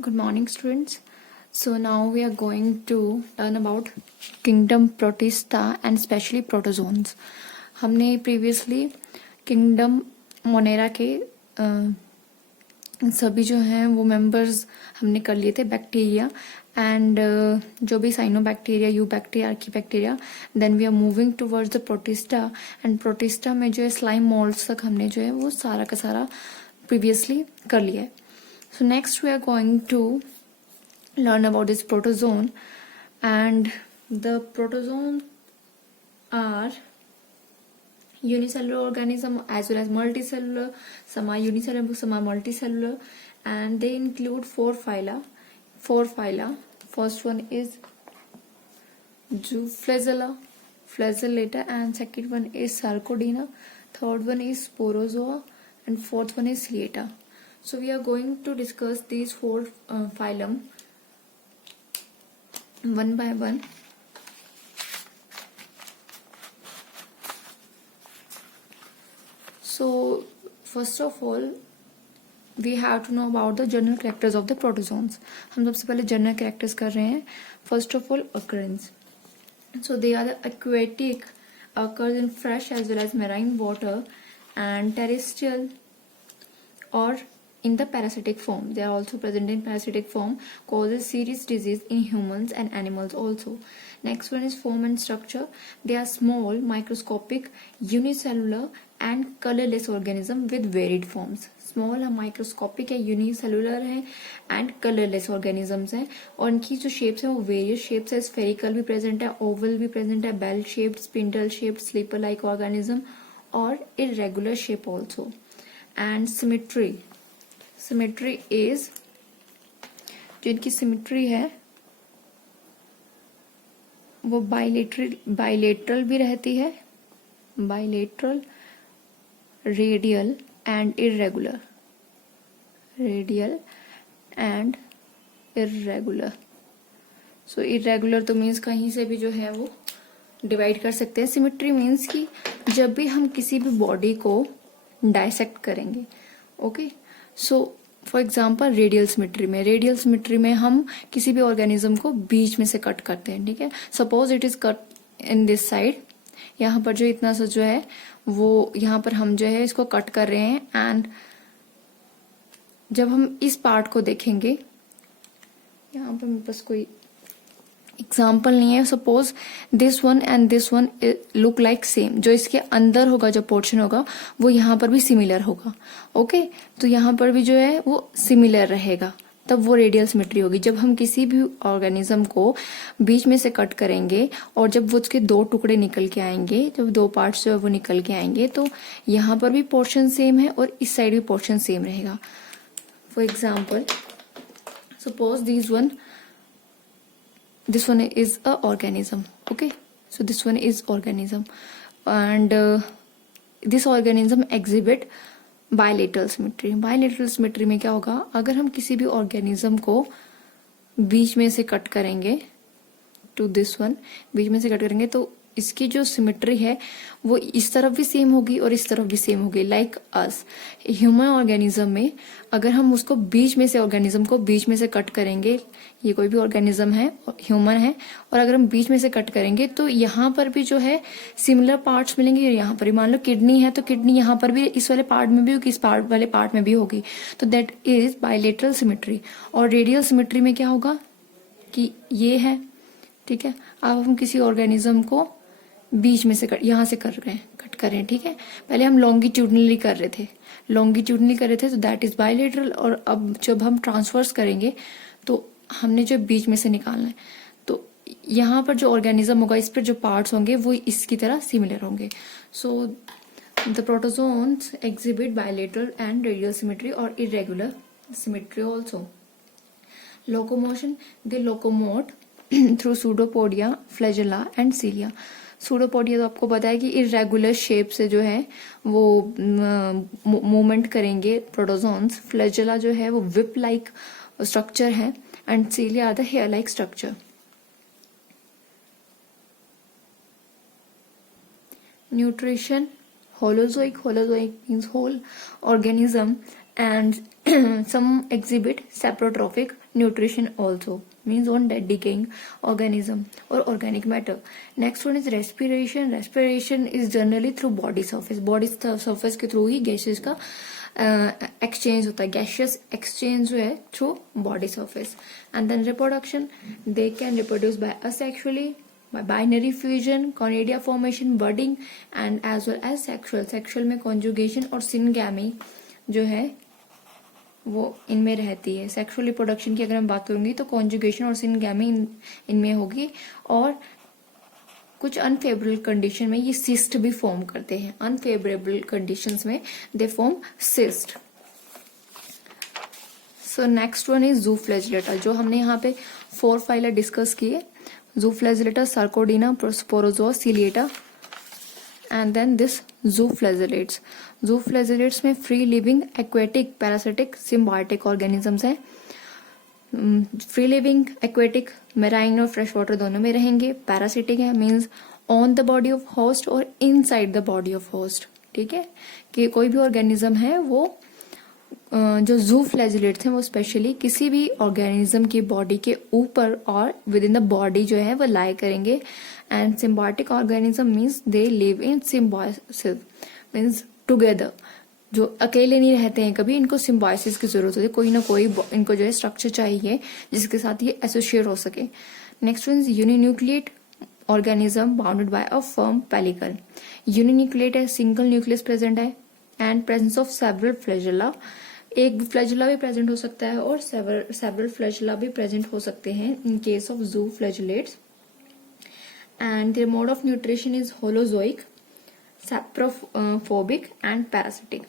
Good morning, students. So now we are going to learn about kingdom Protista and especially protozoans. हमने previously kingdom Monera के सभी जो हैं वो members हमने कर लिए थे बैक्टीरिया एंड जो भी cyanobacteria, eubacteria, archaebacteria. Then we are moving towards the protista and protista में जो है स्लाइम मोल्ड्स तक हमने जो है वो सारा का सारा प्रीवियसली कर लिया है. So next we are going to learn about this protozoan, and the protozoan are unicellular organism as well as multicellular. Some are unicellular, some are multicellular, and they include four phyla. First one is Flagella, Flagellata, and second one is Sarcodina, third one is Sporozoa, and fourth one is Ciliata. So we are going to discuss these four phylum one by one. So first of all, we have to know about the general characters of the protozoans. हम सबसे पहले general characters कर रहे हैं. First of all, occurrence. So they are the aquatic, occurs in fresh as well as marine water, and terrestrial or in the parasitic form. They are also present in parasitic form, causes serious disease in humans and animals also. Next one is form and structure. They are small, microscopic, unicellular and colorless organism with varied forms. Small है, microscopic है, unicellular है and colourless organisms हैं. और इनकी जो shapes हैं वो various shapes है. स्फेरिकल भी प्रेजेंट है, ओवल भी प्रेजेंट है, bell shaped, spindle shaped, slipper like organism और irregular shape also. And symmetry is, जो इनकी सिमेट्री है वो बाइलेटरल भी रहती है, bilateral, radial and irregular, radial and irregular. So irregular तो मीन्स कहीं से भी जो है वो डिवाइड कर सकते हैं. सिमेट्री मीन्स कि जब भी हम किसी भी बॉडी को डाइसेक्ट करेंगे, okay, so for example radial symmetry में हम किसी भी ऑर्गेनिज्म को बीच में से कट करते हैं. ठीक है, suppose it is cut in this side. यहाँ पर जो इतना सा जो है वो यहाँ पर हम जो है इसको कट कर रहे हैं एंड जब हम इस पार्ट को देखेंगे, यहाँ पर मेरे पास कोई एग्जाम्पल नहीं है. Suppose this one and this one look like same. जो इसके अंदर होगा, जो पोर्शन होगा वो यहाँ पर भी सिमिलर होगा. ओके, तो यहाँ पर भी जो है वो सिमिलर रहेगा, तब वो रेडियल सिमेट्री होगी. जब हम किसी भी ऑर्गेनिज्म को बीच में से कट करेंगे और जब वो उसके दो टुकड़े निकल के आएंगे, जब दो पार्ट्स जो है वो निकल के आएंगे, तो यहाँ पर भी पोर्शन सेम है और इस साइड भी पोर्शन सेम रहेगा. For example, suppose this one is a organism. Okay, so this one is organism and this organism exhibit bilateral symmetry. Bilateral symmetry में क्या होगा, अगर हम किसी भी organism को बीच में से कट करेंगे, to this one बीच में से कट करेंगे, तो इसकी जो सिमेट्री है वो इस तरफ भी सेम होगी और इस तरफ भी सेम होगी. लाइक अस, ह्यूमन ऑर्गेनिज्म में अगर हम उसको बीच में से, ऑर्गेनिज्म को बीच में से कट करेंगे, ये कोई भी ऑर्गेनिज्म है, ह्यूमन है, और अगर हम बीच में से कट करेंगे तो यहाँ पर भी जो है सिमिलर पार्ट्स मिलेंगे. यहाँ पर भी मान लो किडनी है तो किडनी यहाँ पर भी इस वाले पार्ट में भी होगी, इस पार्ट वाले पार्ट में भी होगी. तो दैट इज बाइलेटरल सिमेट्री. और रेडियल सिमेट्री में क्या होगा कि ये है, ठीक है, अब हम किसी ऑर्गेनिज्म को बीच में से यहाँ से कट कर रहे हैं. ठीक है, पहले हम लॉन्गिट्यूडनली कर रहे थे तो दैट इज बाइलेटरल. और अब जब हम ट्रांसवर्स करेंगे तो हमने जो बीच में से निकालना है, तो यहाँ पर जो ऑर्गेनिज्म होगा, इस पर जो पार्ट्स होंगे वो इसकी तरह सिमिलर होंगे. So the protozoans exhibit bilateral and radial symmetry और irregular symmetry also. Locomotion, they locomote through pseudopodia, flagella and cilia. Pseudopodia तो आपको पता है कि इरेगुलर शेप से जो है वो मूवमेंट करेंगे प्रोटोजोन्स. फ्लैजेला जो है वो विप लाइक स्ट्रक्चर है and cilia the hair like structure. Nutrition, holozoic means whole organism and some exhibit saprotrophic nutrition also, means on decaying organism or organic matter. Next one is respiration. Respiration is generally through body surface. Body surface के through ही gases का exchange होता है. Gaseous exchange जो है through body surface. And then reproduction, they can reproduce by asexually, by binary fusion, conidia formation, budding, and as well as sexual. Sexual में conjugation और syngamy जो है वो इनमें रहती है. सेक्सुअल रिप्रोडक्शन की अगर मैं बात करूंगी तो कॉन्जुगेशन और सिनगैमी इनमें होगी. और कुछ अनफेवरेबल कंडीशन में ये सिस्ट भी फॉर्म करते हैं. अनफेवरेबल कंडीशंस में they form cyst. So next one is zooflagellata, जो हमने यहाँ पे 4 फाइलर डिस्कस किए. Zooflagellata, sarcodina, sporozoa, ciliata, and then this zooflagellates. Zooflagellates में free living, aquatic, parasitic, symbiotic organisms हैं. फ्री लिविंग, एक्वेटिक, मेराइन और fresh water दोनों में रहेंगे. पैरासिटिक है, means on the body of host और inside the body of host. ठीक है, कि कोई भी ऑर्गेनिज्म है वो जो जूफ्लैजिलेट्स हैं वो स्पेशली किसी भी ऑर्गेनिज्म की बॉडी के ऊपर और विद इन द बॉडी जो है वो लाई करेंगे. And symbiotic organism means they live in symbiosis, means together. जो अकेले नहीं रहते हैं कभी, इनको सिम्बायोसिस की जरूरत होती है. कोई ना कोई इनको जो है स्ट्रक्चर चाहिए जिसके साथ ये एसोसिएट हो सके. Next one is uninucleate organism bounded by a firm pellicle. Uninucleate है, सिंगल न्यूक्लियस प्रेजेंट है, and presence of several flagella. एक फ्लैजेला भी प्रेजेंट हो सकता है और सेवरल फ्लैजेला भी प्रेजेंट हो सकते हैं in case of zooflagellates. And their mode of nutrition is holozoic, saprophobic and parasitic.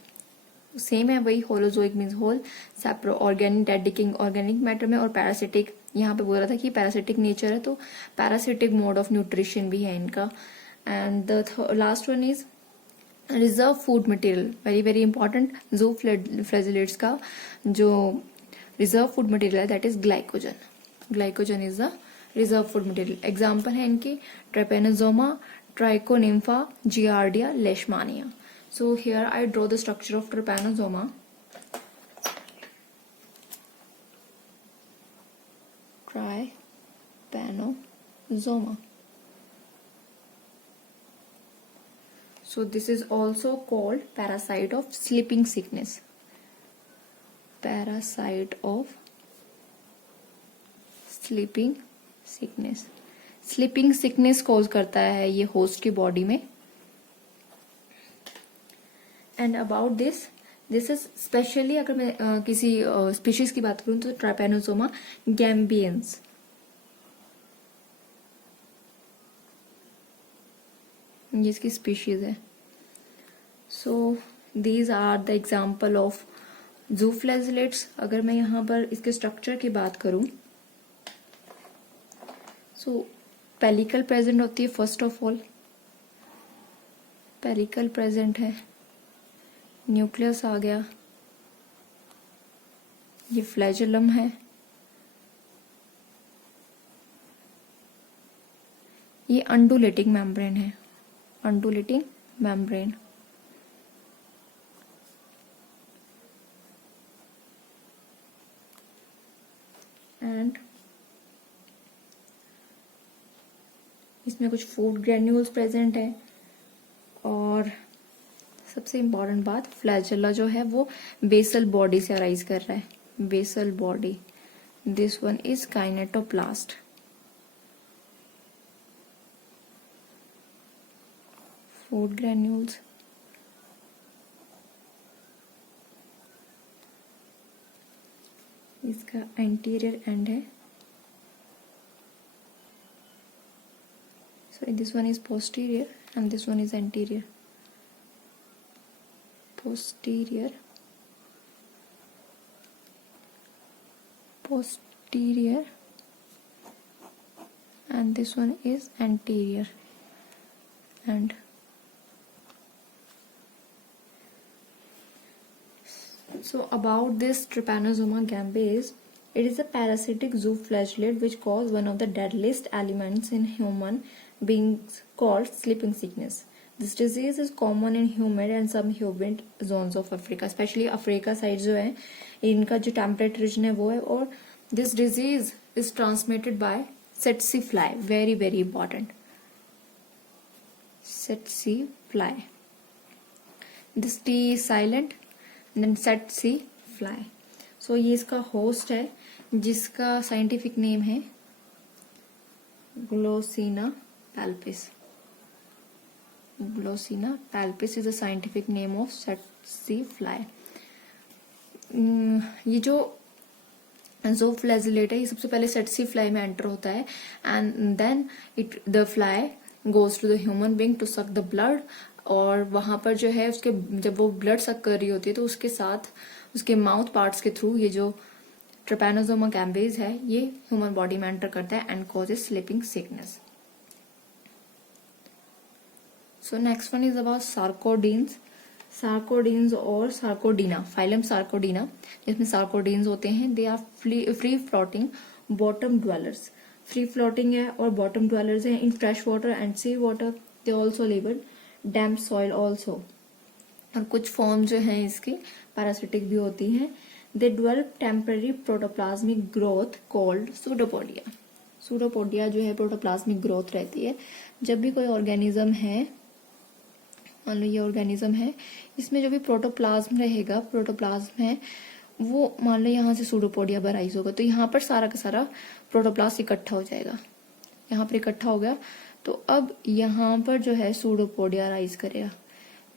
Same है वही, holozoic means whole, sapro organic dead decaying organic matter में, और पैरासिटिक यहाँ पे बोल रहा था कि पैरासिटिक नेचर है तो पैरासिटिक मोड ऑफ न्यूट्रिशन भी है इनका. And the last one is reserve food material. Very very important. Zooflagellates का जो रिजर्व फूड मटेरियल है that is glycogen. Glycogen is the reserve food material. Example है इनकी Trypanosoma, Trichonympha, Giardia, Leishmania. So here I draw the structure of trypanosoma. Trypanosoma. So this is also called parasite of sleeping sickness. Parasite of sleeping sickness. Sleeping sickness cause करता है ये host की body में. And about this is specially, अगर मैं किसी species की बात करूं तो ट्राइपेनोसोमा गैम्बियंस. ये इसकी स्पीशीज है. So these are the example of zooflagellates. अगर मैं यहाँ पर इसके स्ट्रक्चर की बात करूं सो पेलिकल प्रेजेंट होती है. First of all pellicle present है, न्यूक्लियस आ गया, ये फ्लैजेलम है, ये अंडुलेटिंग मेम्ब्रेन है, अंडुलेटिंग मेम्ब्रेन. एंड इसमें कुछ फूड ग्रेन्यूल्स प्रेजेंट है. और सबसे इम्पॉर्टेंट बात, फ्लैजेला जो है वो बेसल बॉडी से अराइज कर रहा है. Basal body. This one is kinetoplast. Food granules. इसका एंटीरियर एंड है. So this one is posterior end this one is anterior. posterior and this one is anterior. And so about this Trypanosoma gambiae, it is a parasitic zooflagellate which cause one of the deadliest ailments in human beings called sleeping sickness. This disease is common in humid and some humid zones of Africa, especially Africa side जो है इनका जो temperate region है वो है. और this disease is transmitted by tsetse fly, very very important, tsetse fly. This T is silent, then tsetse fly. So ये इसका होस्ट है जिसका साइंटिफिक नेम है Glossina palpis. Glossina palpis is the scientific name of tsetse fly. ये जो ज़ोफ्लैजिलेट है ये सबसे पहले tsetse फ्लाई में एंटर होता है and then the fly goes to the human being to suck the blood. और वहां पर जो है उसके जब वो ब्लड सक कर रही होती है तो उसके साथ उसके माउथ पार्ट्स के थ्रू ये जो ट्रेपैनोसोमा कैम्बिस है ये ह्यूमन बॉडी में एंटर करता है and causes sleeping sickness. So next one is about sarcodines. Sarcodines और sarcodina, phylum sarcodina, जिसमें sarcodines होते हैं. They are free floating bottom dwellers. Free floating है और bottom dwellers हैं in fresh water and sea water. They also live in damp soil also. और कुछ form जो हैं इसकी parasitic भी होती हैं. They develop temporary protoplasmic growth called pseudopodia. Pseudopodia जो है protoplasmic growth रहती है जब भी कोई ऑर्गेनिज्म है, मान लो ये ऑर्गेनिज्म है, इसमें जो भी प्रोटोप्लाज्म रहेगा, प्रोटोप्लाज्म है वो मान लो यहाँ से सूडोपोडिया बराइज होगा तो यहाँ पर सारा का सारा प्रोटोप्लास्ट इकट्ठा हो जाएगा. यहाँ पर इकट्ठा हो गया तो अब यहाँ पर जो है सूडोपोडिया राइज करेगा.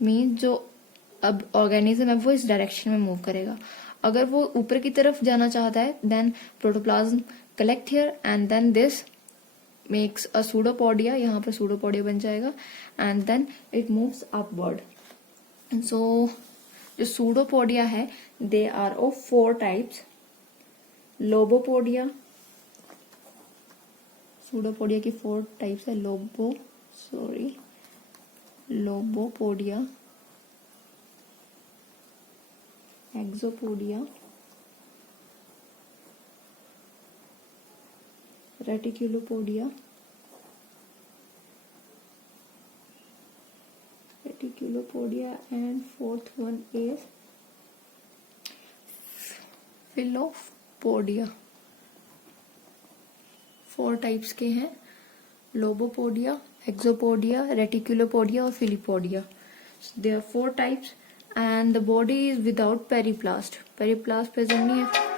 मीन्स जो अब ऑर्गेनिज्म है वो इस डायरेक्शन में मूव करेगा. अगर वो ऊपर की तरफ जाना चाहता है then protoplasm collect here and then this makes a pseudopodia. यहाँ पर सूडोपोडिया बन जाएगा and then it moves upward. So जो सूडोपोडिया है they are of 4 types. Lobopodia, pseudopodia की 4 टाइप्स है. Lobopodia, axopodia, reticulopodia, and 4th one is filopodia. 4 types के हैं, लोबोपोडिया, एक्सोपोडिया, रेटिकुलोपोडिया और फिलिपोडिया. There are 4 types and the body is without periplast. Periplast present नहीं है.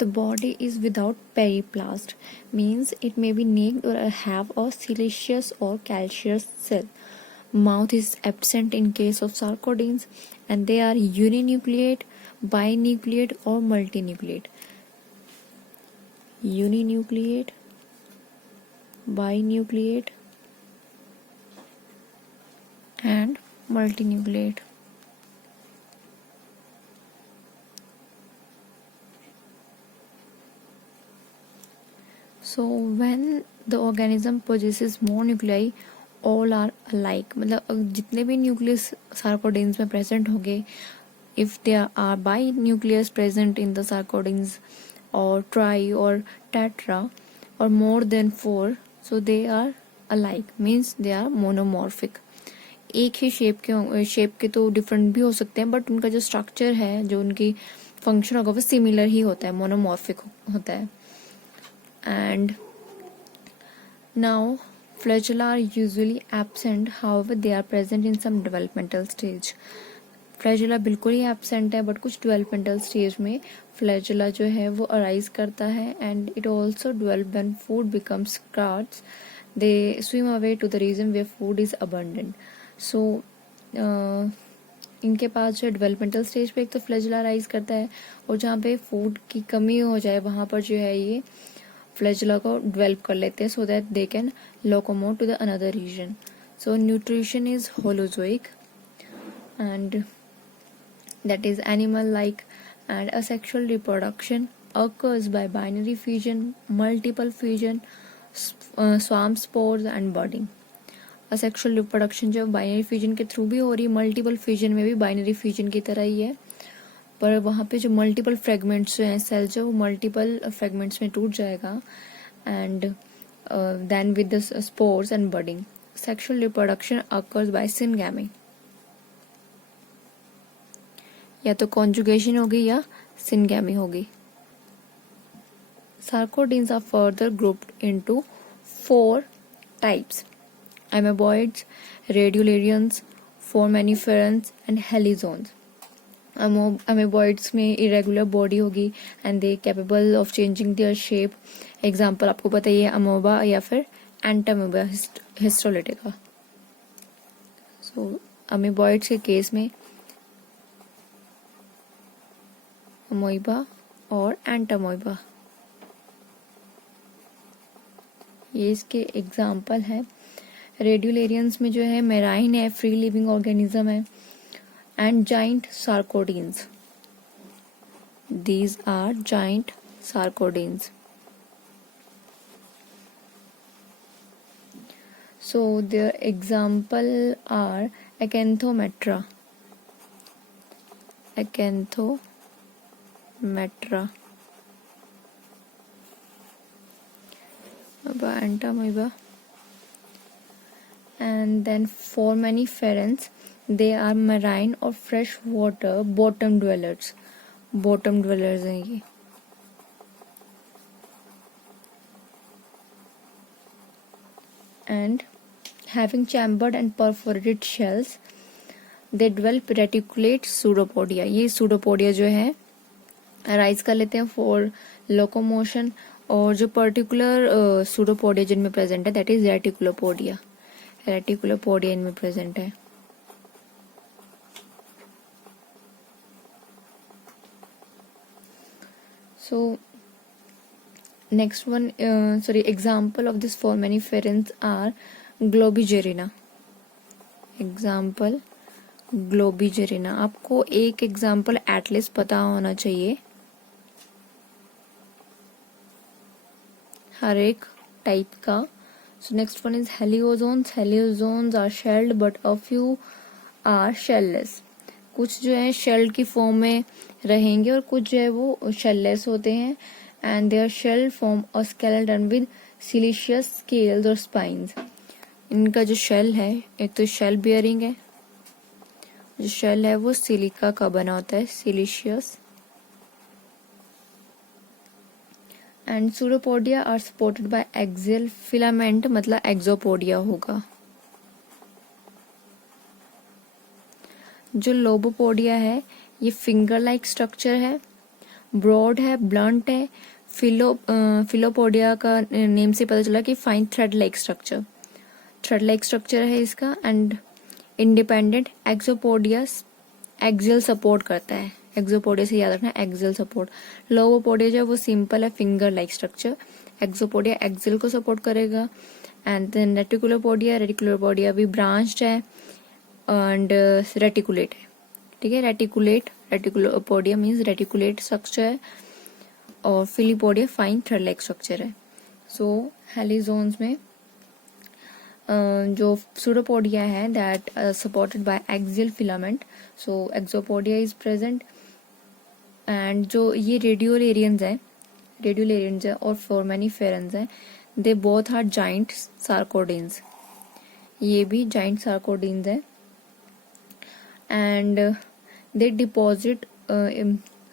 The body is without periplast, means it may be naked or have a siliceous or calcareous cell. Mouth is absent in case of sarcodines and they are uninucleate, binucleate or multinucleate. Uninucleate, binucleate and multinucleate. So when the organism possesses more nuclei, all are alike. मतलब जितने भी nucleus सार्कोडिन्स में present होंगे, if there are binucleus present in the sarcodines or tri or tetra or more than 4, so they are alike, means they are monomorphic. एक ही shape के तो different भी हो सकते हैं बट उनका जो स्ट्रक्चर है, जो उनकी फंक्शन होगा वो सिमिलर ही होता है, मोनोमॉर्फिक होता है. And now flagella are usually absent, however they are present in some developmental stage. flagella बिल्कुल ही absent है बट कुछ developmental stage में flagella जो है वो arise करता है and it also develop when food becomes scarce. They swim away to the region where food is abundant. So इनके पास जो डेवलपमेंटल स्टेज पे एक तो फ्लैजेला राइज करता है और जहाँ पे फूड की कमी हो जाए वहाँ पर जो है ये फ्लैजेला को डेवलप कर लेते हैं so that they can locomote to the another region. So nutrition is holozoic and that is animal like, and asexual reproduction occurs by binary fission, multiple fission, swarm spores and budding. Asexual reproduction जो binary fusion के through भी हो रही है, multiple fusion में भी binary fusion की तरह ही है, पर वहाँ पे जो मल्टीपल फ्रेगमेंट्स जो हैं सेल जो मल्टीपल फ्रेगमेंट्स में टूट जाएगा and than with the spores and budding. Sexual reproduction occurs by syngamy. या तो conjugation होगी या syngamy होगी. Sarcodines are further grouped into 4 types: amoeboids, radiolarians, foraminiferans and helizones. Amoeboids में irregular body होगी and they capable of changing their shape. Example आपको पता ही है, अमोबा या फिर एंटामोबा हिस्टोलिटिका. So amoeboids के केस में अमोइबा और एंटामोइबा, ये इसके एग्जाम्पल है. रेडियोलेरियंस में जो है मेराइन है, फ्री लिविंग ऑर्गेनिज्म है, and giant sarcodines. These are giant sarcodines. So their example are Acanthometra, Entamoeba, and then foraminiferans. They are marine or freshwater bottom dwellers. Bottom dwellers हैं ये. And having chambered and perforated shells, they develop reticulate pseudopodia. ये pseudopodia जो है arise कर लेते हैं for locomotion, और जो पर्टिकुलर pseudopodia जिनमें प्रेजेंट है दैट इज रेटिकुलोपोडिया. रेटिकुलोपोडिया इनमें प्रेजेंट है. So next one, example of this foraminiferans are Globigerina. Example Globigerina. आपको एक एग्जाम्पल एटलीस्ट पता होना चाहिए हर एक टाइप का. So next one is heliozones. Heliozones are shelled but a few are shellless. कुछ जो है शेल की फॉर्म में रहेंगे और कुछ जो है वो शेललेस होते हैं. And their shell form a skeleton with siliceous scales or spines. इनका जो शेल है, एक तो शेल बियरिंग है, जो शेल है वो सिलिका का बना होता है, siliceous. And pseudopodia are supported by axial filament, मतलब एक्सोपोडिया होगा. जो लोबोपोडिया है ये फिंगर लाइक स्ट्रक्चर है, ब्रॉड है, ब्लंट है. फिलोपोडिया का नेम से पता चला कि फाइन थ्रेड लाइक स्ट्रक्चर है इसका. And independent. Axopodia axial support करता है. एक्सोपोडिया से याद रखना, एक्सियल सपोर्ट. लोबोपोडिया जो है वो सिंपल है, फिंगर लाइक स्ट्रक्चर. एक्सोपोडिया एक्सियल को सपोर्ट करेगा. एंड देन रेटिकुलोपोडिया भी ब्रांच्ड है एंड रेटिकुलेट है. ठीक है, रेटिकुलोपोडिया मीन्स रेटिकुलेट स्ट्रक्चर है और filopodia fine thread like structure है. सो हेलिजोन्स में जो सूडोपोडिया है that supported by axial filament. So axopodia is present. And जो ये रेडियोलेरियंस है और फोरामिनिफेरंस है, they both are giant sarcodines. ये भी जाइंट सार्कोडीन्स है. And they deposit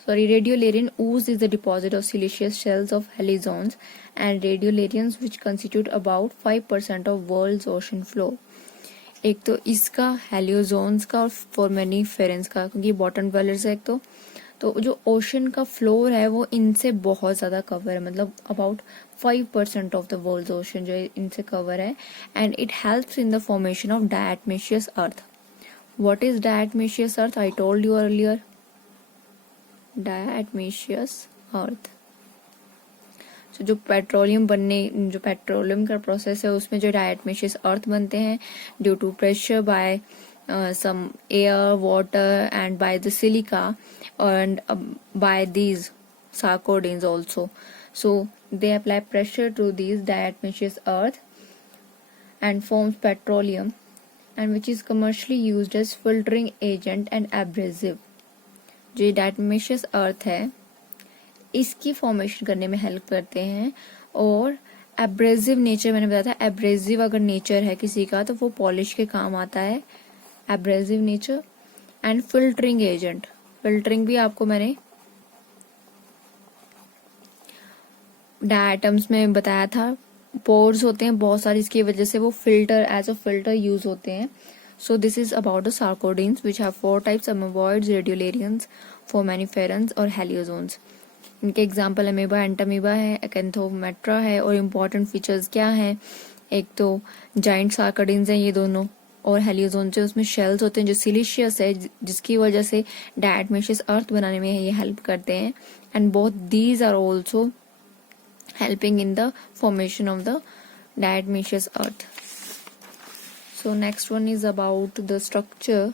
radiolarian ooze is the deposit of siliceous shells of helizones and radiolarians which constitute about 5% of world's ocean floor. एक तो इसका हेलियोजोन्स का और फोरामिनिफेरंस का, क्योंकि बॉटम dwellers है एक तो जो ओशन का फ्लोर है वो इनसे बहुत ज़्यादा कवर है, मतलब about 5% of the world's ocean जो इनसे कवर है. And it helps in the formation of diatomaceous earth. What is diatomaceous earth? I told you earlier. Diatomaceous earth. So, जो पेट्रोलियम का प्रोसेस है उसमें जो डायटमेशियस अर्थ बनते हैं due to pressure by some air, water and by the silica and by these sarcodines also. So they apply pressure to these diatomaceous earth and forms petroleum, and which is commercially used as filtering agent and abrasive. जो डायटोमेशियस अर्थ है इसकी formation करने में help करते हैं और abrasive nature मैंने बताया था, एब्रेसिव अगर नेचर है किसी का तो वो पॉलिश के काम आता है, abrasive nature. And filtering agent, filtering भी आपको मैंने डायटम्स में बताया था। पोर्स होते हैं बहुत सारी, इसकी वजह से वो filter as a filter use होते हैं। So this is about the sarcodines which have 4 types, amoeboids, radiolarians, foraminiferans और हेलियोजोन्स। इनके एग्जाम्पल अमीबा, एंटामीबा है, एकेंथोमेट्रा है। और इम्पॉर्टेंट फीचर्स क्या हैं, एक तो जाइंट सार्कोडीन्स हैं ये दोनों, और हेलियोजोन जो उसमें शेल्स होते हैं जो सिलिशियस है, जिसकी वजह से डायटमेशियस अर्थ बनाने में ये हेल्प करते हैं। And both these are also helping in the formation of the diatomaceous earth. So next one is about the structure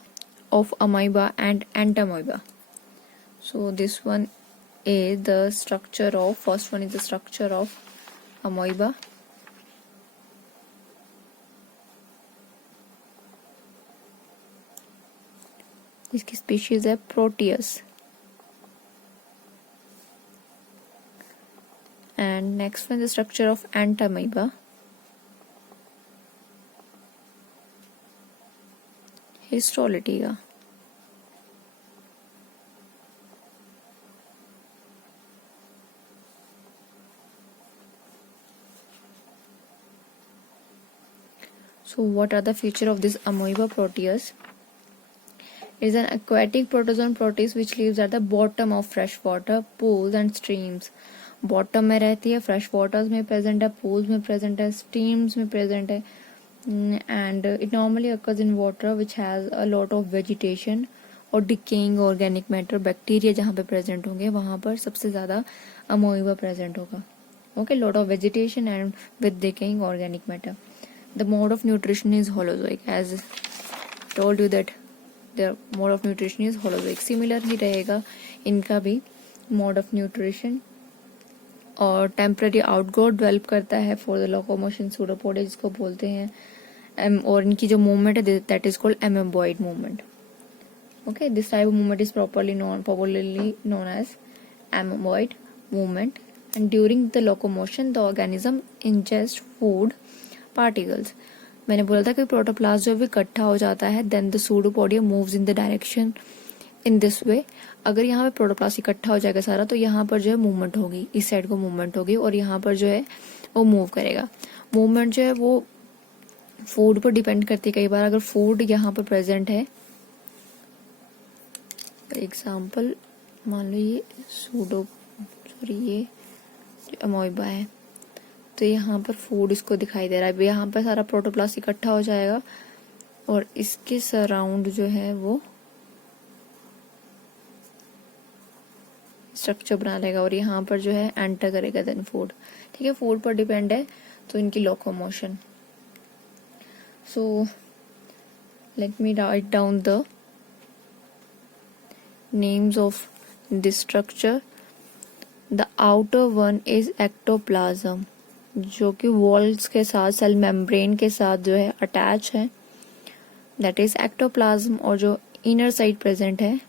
of amoeba and entamoeba. So this one is the structure of, first one is the structure of amoeba. इसकी species है Proteus. And next one is the structure of entamoeba. Histolytica. So what are the features of this amoeba proteus? It is an aquatic protozoan proteus which lives at the bottom of freshwater pools and streams. Bottom में रहती है, fresh waters में present है, pools में present है, streams में present है। And it normally occurs in water which has a lot of vegetation और डिकेइंग ऑर्गेनिक मैटर। बैक्टीरिया जहाँ पे प्रेजेंट होंगे वहाँ पर सबसे ज़्यादा अमोइबा प्रेजेंट होगा। Okay, lot of vegetation and with decaying organic matter. The mode of nutrition is holozoic, as told you that the mode of nutrition is holozoic. Similar ही रहेगा इनका भी मोड ऑफ न्यूट्रिशन। और temporary outgrowth develop करता है for the locomotion, pseudopodia जिसको बोलते हैं। और इनकी जो मूवमेंट है that is called amoeboid movement. Okay, this type of movement is popularly known as amoeboid movement. And during the locomotion the organism ingest food particles. मैंने बोला था कि प्रोटोप्लाज्म जब इकट्ठा हो जाता है then the pseudopodia moves in the direction in this way. अगर यहाँ पे प्रोटोप्लास्ट इकट्ठा हो जाएगा सारा तो यहाँ पर जो है मूवमेंट होगी, इस साइड को मूवमेंट होगी और यहाँ पर जो है वो मूव करेगा। मूवमेंट जो है वो फूड पर डिपेंड करती है। कई बार अगर फूड यहाँ पर प्रेजेंट है, फॉर एग्जाम्पल मान लो ये ये अमोइबा है, तो यहाँ पर फूड इसको दिखाई दे रहा है। यहाँ पर सारा प्रोटोप्लास्ट इकट्ठा हो जाएगा और इसके सराउंड जो है वो स्ट्रक्चर बना लेगा और यहाँ पर जो है एंटर करेगा देन फूड। ठीक है, फूड पर डिपेंड है तो इनकी locomotion. So let me write down the names of this structure. The outer one is ectoplasm, जो कि वॉल्स के साथ, सेल मेम्ब्रेन के साथ जो है अटैच है, दैट इज एक्टोप्लाज्म। और जो इनर साइड प्रेजेंट है,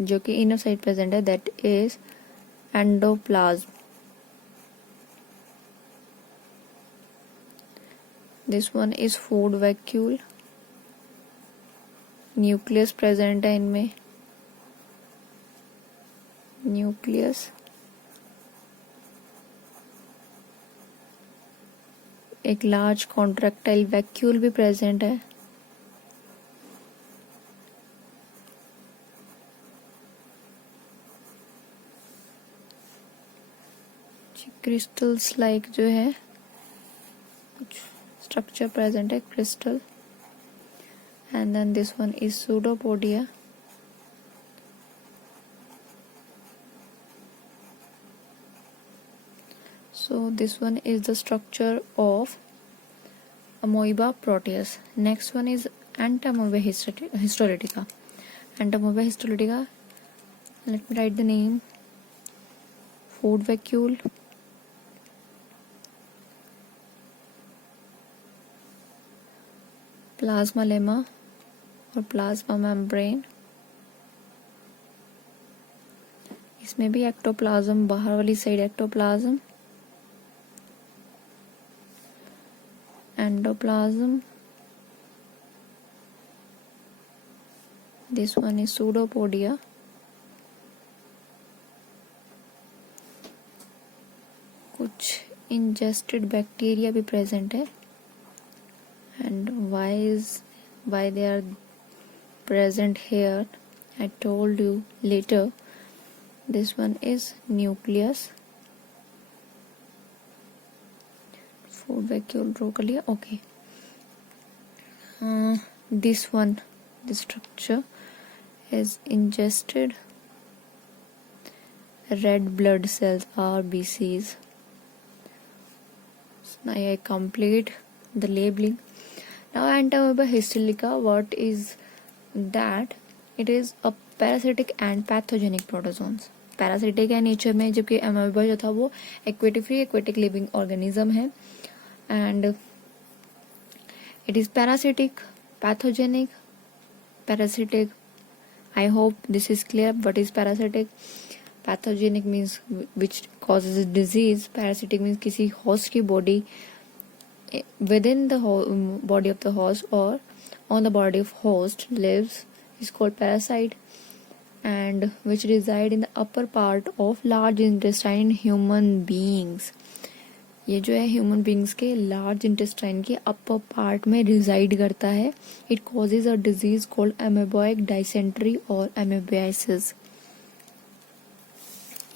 जो कि इनर साइड प्रेजेंट है, that is endoplasm. This one is food vacuole. Nucleus present है इनमें, न्यूक्लियस। एक लार्ज कॉन्ट्रैक्टाइल वैक्यूल भी प्रेजेंट है। क्रिस्टल्स लाइक जो है कुछ स्ट्रक्चर प्रेजेंट है, crystal. And then this one is pseudopodia. So this one is the structure of Amoeba proteus. Next one is Entamoeba histolytica. Entamoeba histolytica, let me write the name. Food vacuole, plasma lemma और plasma membrane. इसमें भी ectoplasm, बाहर वाली side ectoplasm cytoplasm. This one is pseudopodia. कुछ ingested bacteria भी present है. And why they are present here, I told you later. This one is nucleus. Food vacuole draw कर लिया. Okay. This one, the structure is ingested red blood cells, RBCs. So now I complete the labeling. Now Entamoeba histolytica, what is that? It is a parasitic and pathogenic protozoans. Parasitic है nature में, जबकि amoeba जो था वो aquatic living organism है. And it is parasitic, pathogenic. Parasitic, I hope this is clear. What is parasitic? Pathogenic means which causes disease. Parasitic means किसी host की body, within the body of the host or on the body of host lives is called parasite, and which reside in the upper part of large intestine in human beings. ये जो है human beings के large intestine के upper part में reside करता है. It causes a disease called amoebic dysentery और amoebiasis.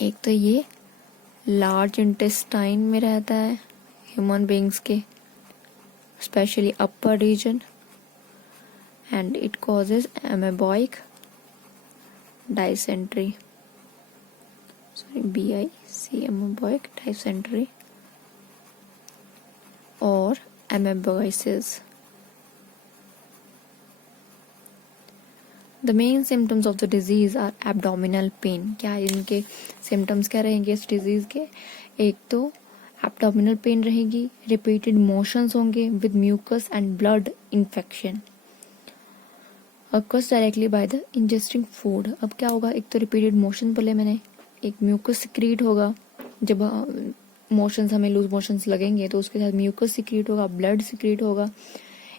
एक तो ये लार्ज इंटेस्टाइन में रहता है ह्यूमन बींग्स के, especially upper region, and it causes amoeboic dysentery. BIC, amoeboic dysentery or amoeboisis. The main symptoms of the disease are abdominal pain. क्या इनके symptoms क्या रहेंगे इस disease के? एक तो एब्डोमिनल पेन रहेगी, रिपीटेड मोशंस होंगे with mucus and blood infection. Occurs directly by the ingesting food. अब क्या होगा? एक तो रिपीटेड मोशन बोले मैंने, एक म्यूकस सिक्रीट होगा. जब मोशंस हमें लूज मोशंस लगेंगे तो उसके साथ म्यूकस सिक्रीट होगा, ब्लड सिक्रीट होगा.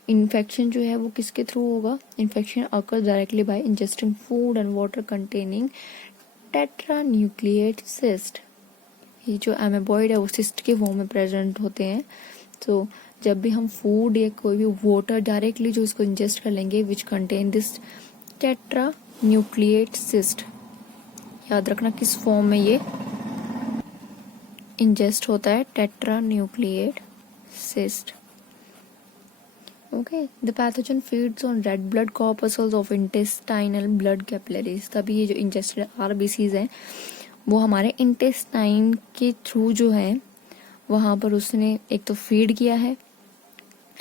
इन्फेक्शन जो है वो किसके थ्रू होगा? Infection occurs directly by ingesting food and water containing tetranucleate cyst. ये जो एमेबॉइड है वो सिस्ट के फॉर्म में प्रेजेंट होते हैं. तो जब भी हम फूड या कोई भी वाटर डायरेक्टली जो इसको इंजेस्ट कर लेंगे which contain this tetranucleate cyst, याद रखना किस फॉर्म में ये इंजेस्ट होता है, tetranucleate cyst. Okay. The pathogen feeds on red blood corpuscles of intestinal blood capillaries. तभी ये जो इंजेस्टेड आरबीसीज हैं वो हमारे इंटेस्टाइन के थ्रू जो है वहां पर उसने एक तो फीड किया है,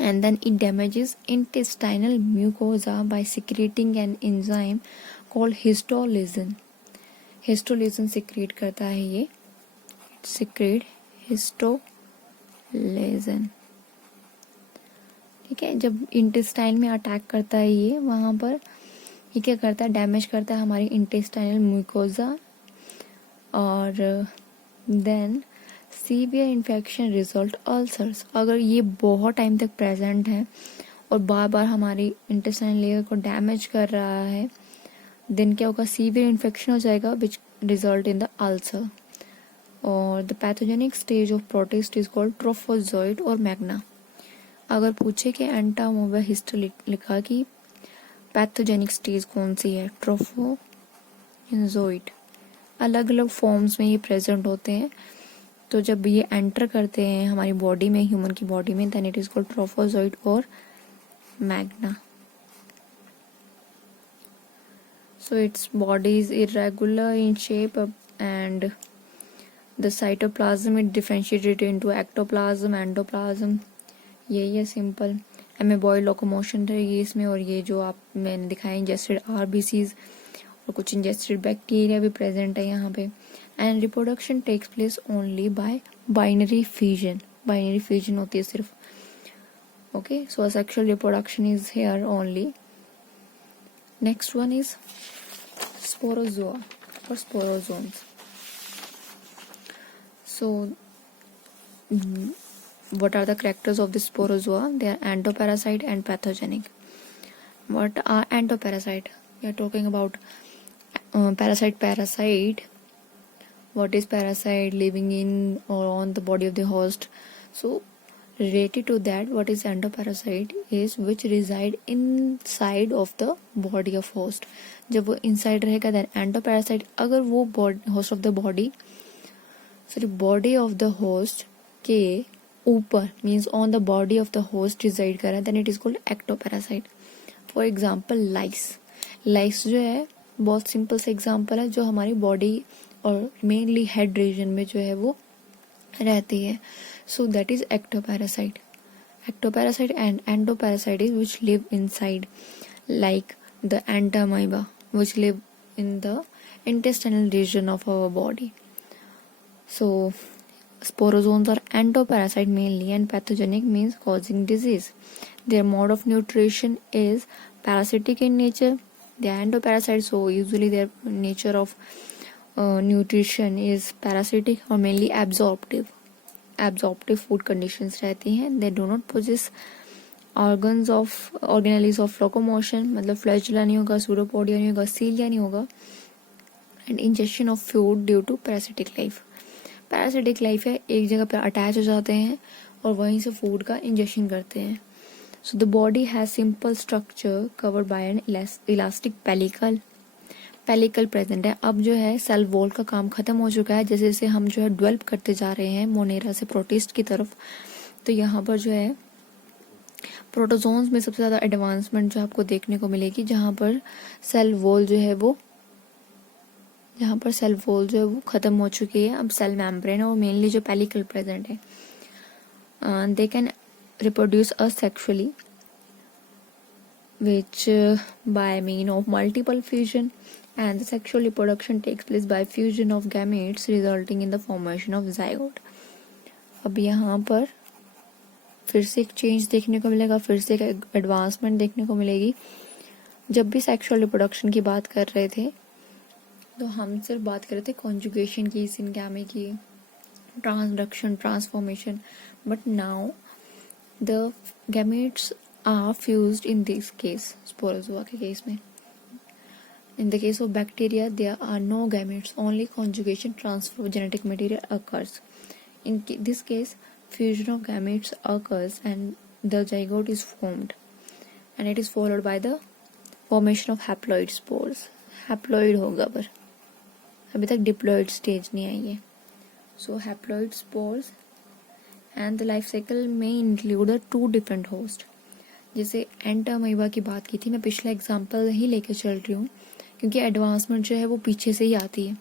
and then it damages intestinal mucosa by secreting an enzyme called histolysin. Histolysin secrete करता है ये, सिक्रेट हिस्टोलिसिन. ठीक है. जब इंटेस्टाइन में अटैक करता है ये, वहां पर ये क्या करता है? डैमेज करता है हमारी इंटेस्टाइनल म्यूकोजा. और then severe infection result ulcers. अगर ये बहुत टाइम तक प्रेजेंट है और बार बार हमारी इंटेस्टाइनल लेयर को डैमेज कर रहा है, देन क्या होगा? सीवियर इन्फेक्शन हो जाएगा which result in the ulcer. और the pathogenic stage of protist is called trophozoite और मैग्ना. अगर पूछे कि एंटामोeba हिस्टोलिका की पैथोजेनिक स्टेज कौन सी है? ट्रोफोजोइड. अलग अलग फॉर्म्स में ये प्रेजेंट होते हैं. तो जब ये एंटर करते हैं हमारी बॉडी में, ह्यूमन की बॉडी में, then it is called trophozoite और Magna. So its body is irregular in shape and the cytoplasm it differentiated into ectoplasm, endoplasm. यही है सिंपल. एमेबॉइड लोकोमोशन रहेगी इसमें, और ये जो आप मैंने दिखाया इंजेस्टेड आरबीसीज और कुछ इंजेस्टेड बैक्टीरिया भी प्रेजेंट है यहाँ पे. And reproduction takes place only by binary fission. Binary fission होती है सिर्फ. Okay. So sexual reproduction is here only. Next one is sporozoa और sporozoans. So what are the characters of the sporozoa? They are endoparasite and pathogenic. What are endoparasite? We are talking about parasite. What is parasite? Living in or on the body of the host. So related to that, what is endoparasite is which reside inside of the body of host. जब वो inside रहेगा then endoparasite. अगर वो host of the body of the host के ऊपर means on the body of the host reside कर रहा है then it is called ectoparasite. For example lice जो है बहुत सिंपल सा एग्जाम्पल है जो हमारी बॉडी और मेनली हेड रीजन में जो है वो रहती है. So that is ectoparasite. Ectoparasite and endoparasite is which live inside, like the entamoeba, which live in the intestinal region of our body. So sporozoans are endoparasite mainly and pathogenic means causing disease. Their mode of nutrition is parasitic in nature. They are endoparasites, so usually their nature of nutrition is parasitic or mainly absorptive food conditions रहती हैं. They do not possess organelles of locomotion, मतलब flagella नहीं होगा, pseudopodia नहीं होगा, cilia नहीं होगा, and ingestion of food due to parasitic life. Parasitic life है एक जगह पर अटैच हो जाते हैं और वहीं से फूड का इंजेक्शन करते हैं. So the body has simple structure covered by an elastic pellicle present है. अब जो है सेल वॉल का काम खत्म हो चुका है. जैसे जैसे हम जो है डेवलप करते जा रहे हैं मोनेरा से प्रोटिस्ट की तरफ, तो यहाँ पर जो है प्रोटोजोन्स में सबसे ज़्यादा एडवांसमेंट जो आपको देखने को मिलेगी, जहाँ पर सेल वॉल जो है वो खत्म हो चुकी है. अब सेल मेम्ब्रेन और मेनली जो पेलिकल प्रेजेंट है. दे can reproduce asexually which by mean of multiple fusion, and the sexual reproduction takes place by fusion of gametes resulting in the formation of zygote. अब यहाँ पर फिर से एक चेंज देखने को मिलेगा, फिर से एक एडवांसमेंट देखने को मिलेगी. जब भी सेक्सुअल रिप्रोडक्शन की बात कर रहे थे तो हम सिर्फ बात कर रहे थे कॉन्जुगेशन की, सिनगैमी की, transduction, transformation, but now the gametes are fused in this case, sporozoa के केस में. In the case of bacteria, there are no gametes, only conjugation transfer of genetic material occurs. In this case, fusion of gametes occurs and the zygote is formed, and it is followed by the formation of haploid spores. Haploid होगा पर अभी तक diploid stage नहीं आई है. So haploid spores and the life cycle may include the two different hosts. जैसे Entamoeba की बात की थी, मैं पिछला एग्जांपल ही लेके चल रही हूँ क्योंकि एडवांसमेंट जो है वो पीछे से ही आती है.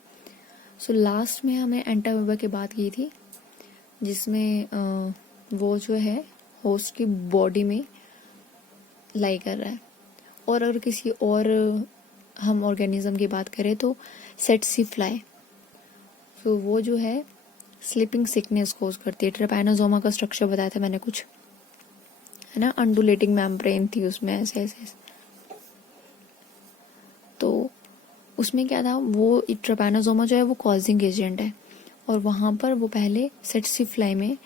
सो लास्ट में हमें एंटामीबा की बात की थी जिसमें वो जो है होस्ट की बॉडी में लाई कर रहा है. और अगर किसी और हम ऑर्गेनिज्म की बात करें तो सेट्सी फ्लाई, तो वो जो है स्लीपिंग सिकनेस कोज करती है. ट्रेपैनोसोमा का स्ट्रक्चर बताया था मैंने कुछ, है ना, अंडुलेटिंग मेम्ब्रेन थी उसमें ऐसे. तो उसमें क्या था, वो ट्रेपैनोसोमा जो है वो कॉजिंग एजेंट है और वहाँ पर वो पहले सेट्सी फ्लाई में,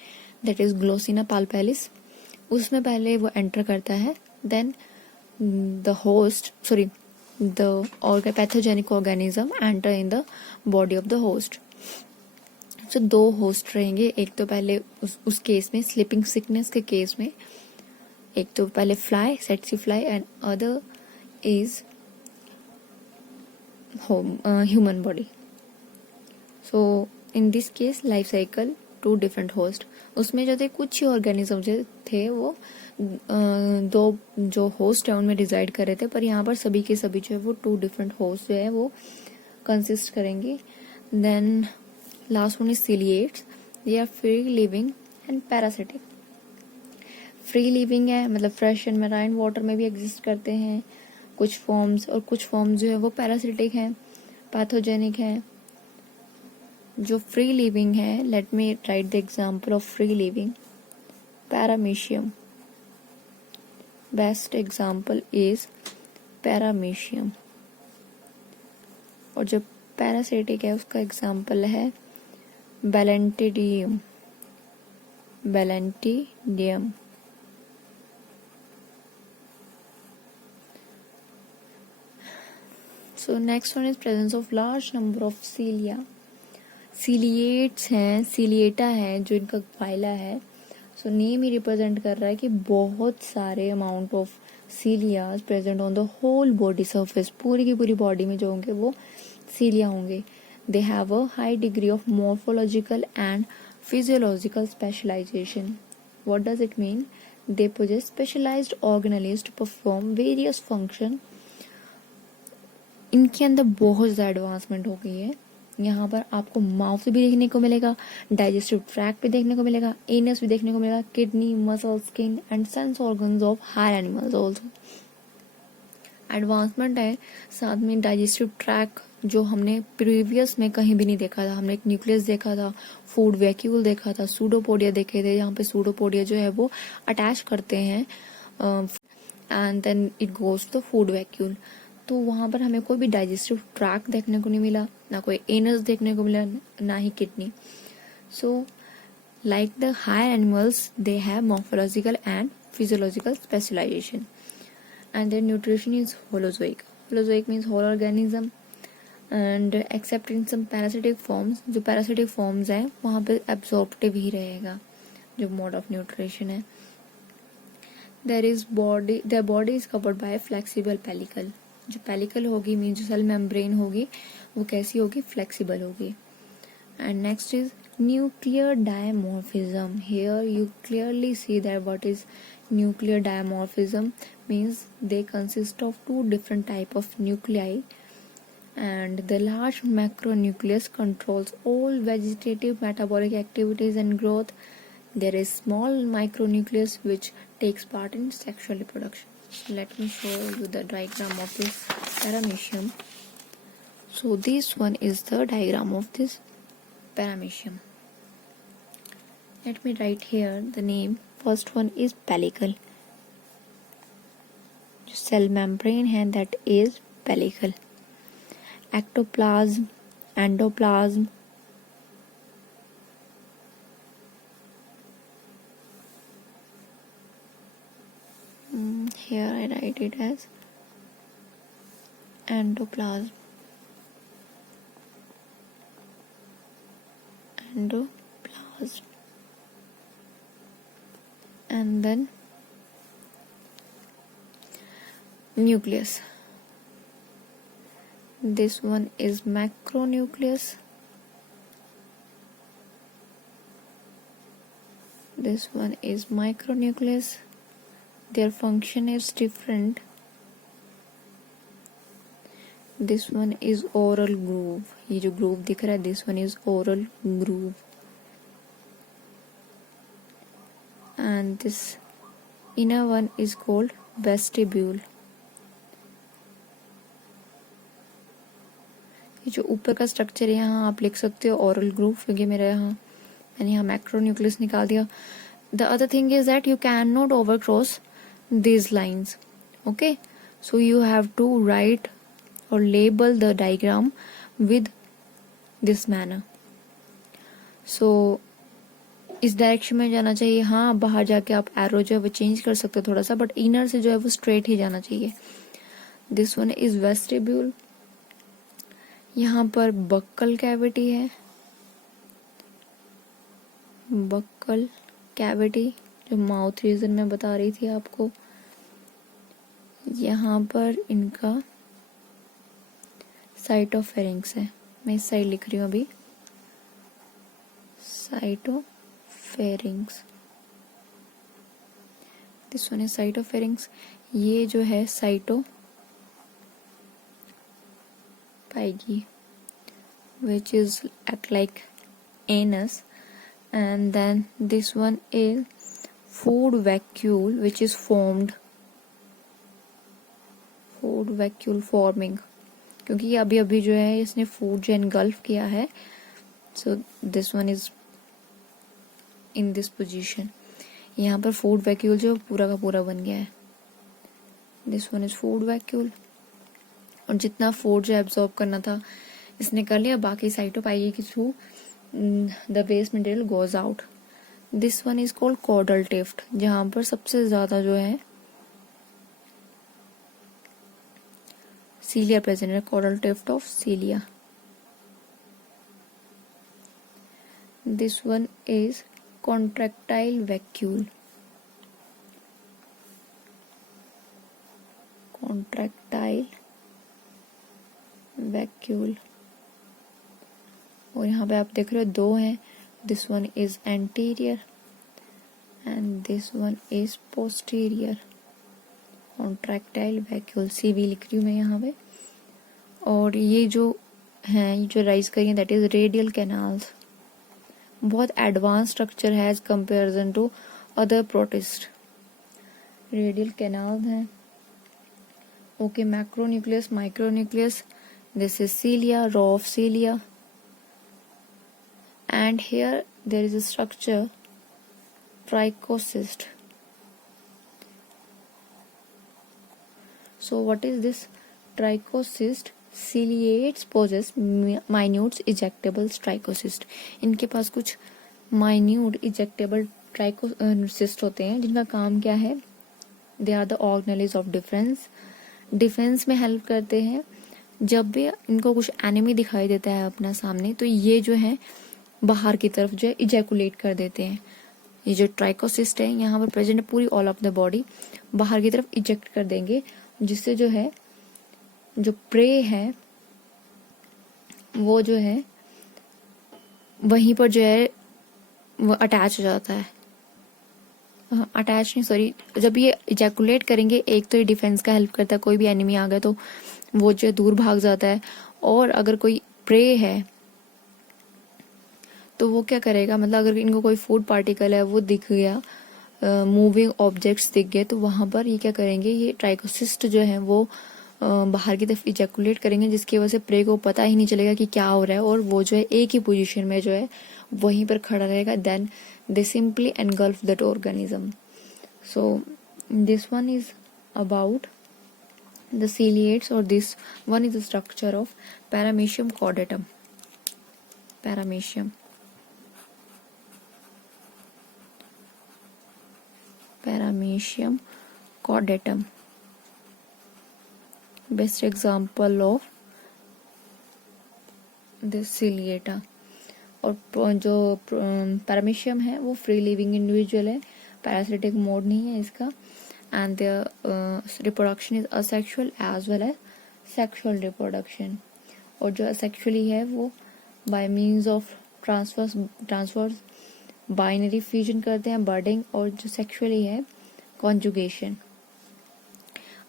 दैट इज ग्लोसिना पाल्पेलिस, उसमें पहले वो एंटर करता है. Then the pathogenic organism enter in the body of the host. तो दो होस्ट रहेंगे, एक तो पहले उस केस में स्लीपिंग सिकनेस के केस में एक तो पहले fly, tsetse fly, and other is human body. So in this case life cycle two different host. उसमें जो थे कुछ ही ऑर्गेनिज्म जो थे वो दो जो होस्ट है उनमें डिसाइड कर रहे थे, पर यहाँ पर सभी के सभी जो है वो टू डिफरेंट होस्ट जो है वो कंसिस्ट करेंगे. Then last one is ciliates. They are free living and parasitic. Free living है मतलब फ्रेश एंड मैराइन वाटर में भी एग्जिस्ट करते हैं कुछ फॉर्म्स, और कुछ फॉर्म्स जो है वो पैरासिटिक हैं, पैथोजेनिक हैं. जो फ्री लिविंग है, let me right the example of free living. Paramecium, best example is paramecium. और जो पैरासिटिक है उसका एग्जांपल है बैलेंटिडियम. Balantidium. So next one is presence of large number of cilia. Ciliates हैं, ciliata है जो इनका फाइला है. सो नेम ही रिप्रेजेंट कर रहा है कि बहुत सारे amount of cilia present on the whole body surface. पूरी की पूरी बॉडी में जो होंगे वो सीलिया होंगे. They have a high degree of morphological and physiological specialization. What does it mean? They possess specialized organelles to perform various function. इनके अंदर बहुत ज़्यादा एडवांसमेंट हो गई है. यहाँ पर आपको माउथ भी देखने को मिलेगा, डाइजेस्टिव ट्रैक्ट भी देखने को मिलेगा, एनस भी देखने को मिलेगा, kidney, muscle, skin and sense organs of higher animals also. Advancement है. साथ में डाइजेस्टिव ट्रैक्ट जो हमने प्रीवियस में कहीं भी नहीं देखा था. हमने एक न्यूक्लियस देखा था, फूड वैक्यूल देखा था, सूडोपोडिया देखे थे. यहाँ पे सूडोपोडिया जो है वो अटैच करते हैं and then it goes to the food vacuole. तो वहां पर हमें कोई भी डाइजेस्टिव ट्रैक्ट देखने को नहीं मिला, ना कोई एनस देखने को मिला, ना ही kidney. So like the higher animals they have morphological and physiological specialisation. And their nutrition is holozoic. Holozoic means whole organism and except in some parasitic forms. जो पैरासिटिक फॉर्म्स हैं वहां पे एब्जॉर्प्टिव ही रहेगा जो मोड ऑफ न्यूट्रिशन है. their body is covered by a flexible pellicle. जो pellicle होगी मीन जो सेल मेम्ब्रेन होगी वो कैसी होगी? फ्लेक्सिबल होगी. And next is nuclear dimorphism. Here you clearly see that what is nuclear dimorphism means they consist of two different type of nuclei and the large macronucleus controls all vegetative metabolic activities and growth. There is small micronucleus which takes part in sexual reproduction. Let me show you the diagram of this paramecium. So this one is the diagram of this paramecium. Let me write here the name. First one is pellicle. Cell membrane है that is pellicle. Ectoplasm, endoplasm, here I write it as endoplasm, and then nucleus. This one is macronucleus. This one is micronucleus. Their function is different. This one is oral groove. ये जो groove दिख रहा है, this one is oral groove. And this inner one is called vestibule. ये जो ऊपर का structure है यहाँ आप लिख सकते हो oral groove, क्योंकि मेरा मैंने यहाँ macronucleus निकाल दिया. The other thing is that you cannot overcross these lines. Okay, so you have to write or label the diagram with this manner. So इस डायरेक्शन में जाना चाहिए. हाँ, बाहर जाके आप एरो जो है वो चेंज कर सकते हो थोड़ा सा, बट इनर से जो है वो स्ट्रेट ही जाना चाहिए. This one is vestibule. यहाँ पर बक्कल कैविटी है. बक्कल कैविटी जो माउथ रीजन में बता रही थी आपको. यहाँ पर इनका साइटोफेरिंक्स है. मैं इस साइड लिख रही हूँ अभी. Cytopharynx. This one is cytopharynx. ये जो है साइटो पाएगी which is act like anus, and then this one is food vacuole which is formed. food vacuole forming, क्योंकि ये अभी अभी जो है इसने फूड जो engulf किया है. so this one is in this position. यहाँ पर food vacuole जो पूरा का पूरा बन गया है. this one is food vacuole. और जितना फूड जो एब्जॉर्ब करना था इसने कर लिया. बाकी साइटोपाइगी के through the waste material goes out. This one is called caudal tuft, जहां पर सबसे ज्यादा जो है सीलिया प्रेजेंट है, caudal tuft of cilia. This one is contractile vacuole, contractile vacuole. और यहाँ पे आप देख रहे हो दो हैं, this one is anterior and this one is posterior. Contractile vacuole CV लिख रही हूँ मैं यहाँ पे. और ये जो हैं, ये जो राइज करी है दैट इज रेडियल कैनाल्स. बहुत एडवांस स्ट्रक्चर है as comparison to other protist. Radial canal हैं. Okay, macronucleus, micronucleus. This is cilia, row of cilia. And here there is a structure trichocyst. So what is this trichocyst? Ciliates possess minute ejectable trichocyst. इनके पास कुछ minute ejectable trichocyst होते हैं जिनका काम क्या है? They are the organelles of defense. Defence में help करते हैं. जब भी इनको कुछ एनिमी दिखाई देता है अपना सामने, तो ये जो है बाहर की तरफ जो है इजैकुलेट कर देते हैं. ये जो ट्राइकोसिस्ट है यहाँ पर प्रेजेंट है पूरी ऑल ऑफ द बॉडी, बाहर की तरफ इजेक्ट कर देंगे, जिससे जो है जो प्रे है वो जो है वहीं पर जो है वो अटैच हो जाता है. अटैच नहीं, सॉरी. जब ये इजैकुलेट करेंगे, एक तो ये डिफेंस का हेल्प करता है, कोई भी एनिमी आ गया तो वो जो दूर भाग जाता है. और अगर कोई प्रे है तो वो क्या करेगा, मतलब अगर इनको कोई फूड पार्टिकल है वो दिख गया, मूविंग ऑब्जेक्ट्स दिख गए, तो वहां पर ये क्या करेंगे, ये ट्राइकोसिस्ट जो है वो बाहर की तरफ इजैकुलेट करेंगे, जिसकी वजह से प्रे को पता ही नहीं चलेगा कि क्या हो रहा है, और वो जो है एक ही पोजीशन में जो है वहीं पर खड़ा रहेगा. Then they simply engulf that organism. So this one is about the ciliates, or this one is the structure of paramecium chordatum. Paramecium chordatum, best example of this ciliata. और जो पैरामीशियम है वो फ्री लिविंग इंडिविजुअल है, parasitic mode नहीं है इसका. And their reproduction is asexual as well as sexual reproduction. और जो asexually है वो by means of transverse binary fusion करते हैं, budding. और जो sexually है conjugation.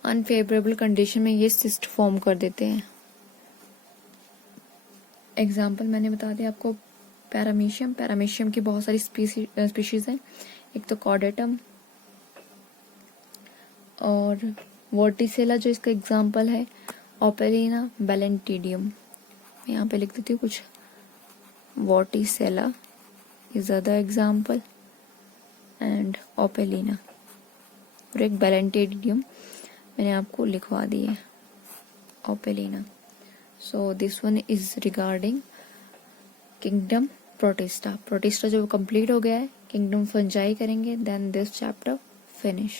Unfavorable condition में ये cyst form कर देते हैं. एग्जाम्पल मैंने बता दिया आपको. पैरामीशियम की बहुत सारी स्पीशीज हैं. एक तो कॉर्डेटम और वर्टिसेला जो इसका एग्जाम्पल है, ओपेलिना, बैलेंटिडियम. यहाँ पे लिख देती हूँ कुछ. Vorticella is other example and opalina, और एक बैलेंटिडियम मैंने आपको लिखवा दी है, opalina. So this one is regarding kingdom protista. Protista जो कंप्लीट हो गया है, किंगडम फंजाई करेंगे, देन दिस चैप्टर फिनिश.